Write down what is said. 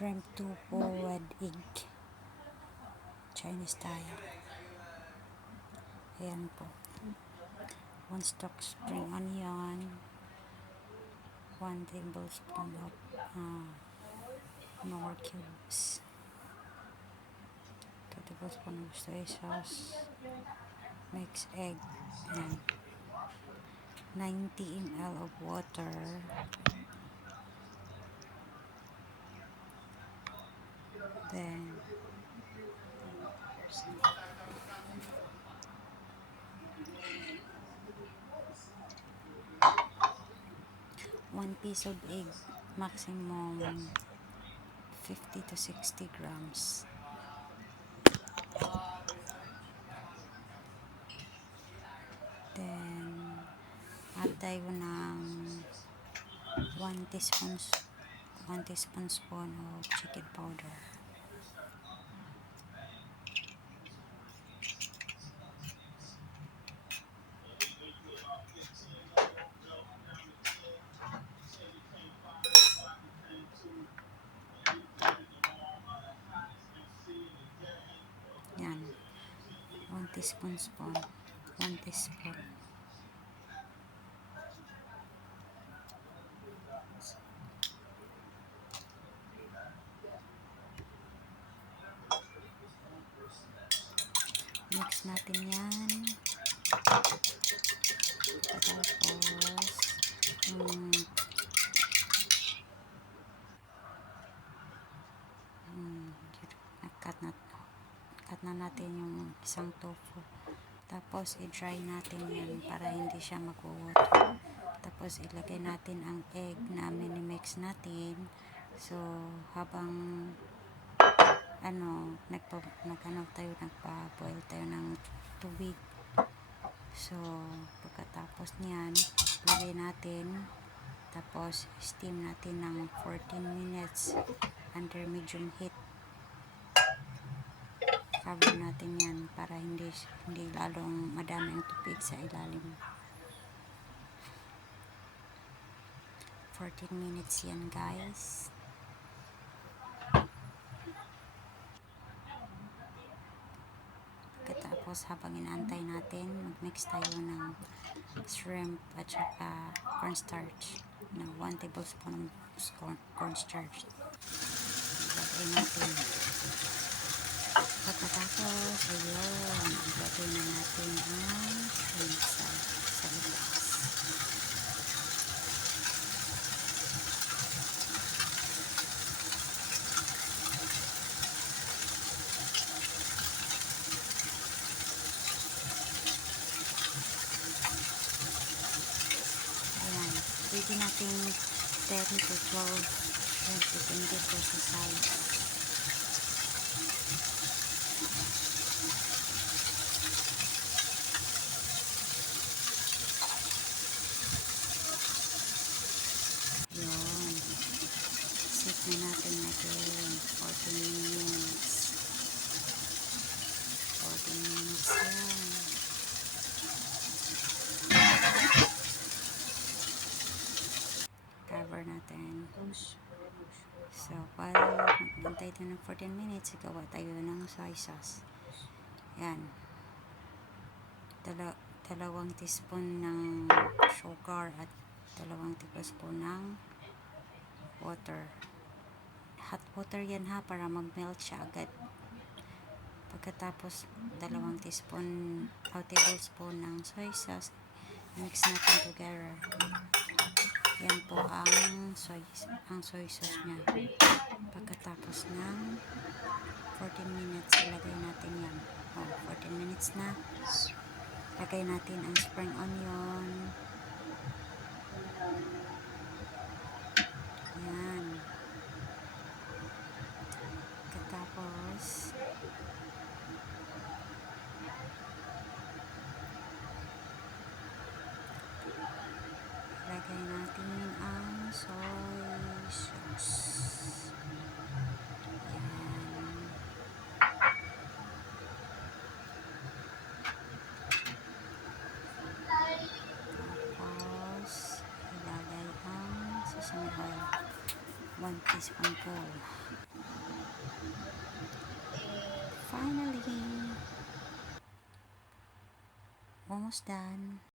shrimp tofu with egg, Chinese style. Ayan po. 1 stalk spring onion, 1 tablespoon of nor cubes, 2 tablespoon of soy sauce, mix egg, and 90 ml of water, then 1 piece of egg, maximum 50 to 60 grams. Then, add tayo ng 1 teaspoon of chicken powder. Yan. 1 teaspoon. Mix natin yan. Tapos, cut na natin yung isang tofu. Tapos, i-dry natin yan para hindi siya mag-water. Tapos, ilagay natin ang egg na minimix natin. So, habang nagpa-boil tayo ng tubig. So, pagkatapos niyan, lagay natin. Tapos, steam natin ng 14 minutes under medium heat. Cover natin yan para hindi lalong madami ang tubig sa ilalim. 14 minutes yan, guys. Tapos habang inaantay natin, mag-mix tayo ng shrimp at saka cornstarch na 1 tablespoon of cornstarch. Ilagay natin. Pagkatapos, ayun, ilagay na natin ang shrimp sa ilas. Pwede natin 10 to 12 shrimp, depende po sa size. Yun. Set na natin again. 14 minutes. 14 minutes yan. Cover natin. So, while nantay tayo ng 14 minutes, gawa tayo ng soy sauce. Yan. 2 teaspoon ng sugar at 2 tablespoon ng water. Hot water yan ha, para mag-melt siya agad. Pagkatapos, 2 tablespoon ng soy sauce. Mix natin together. Yan po ang soy sauce niya. Pagkatapos ng 14 minutes, ilagay natin yan. 14 minutes na. Lagay natin ang spring onion. Yan. Pagkatapos, lagay natin ang soy sauce. Yan. Tapos, ilagay ang sesame oil. 1 teaspoon po. almost done.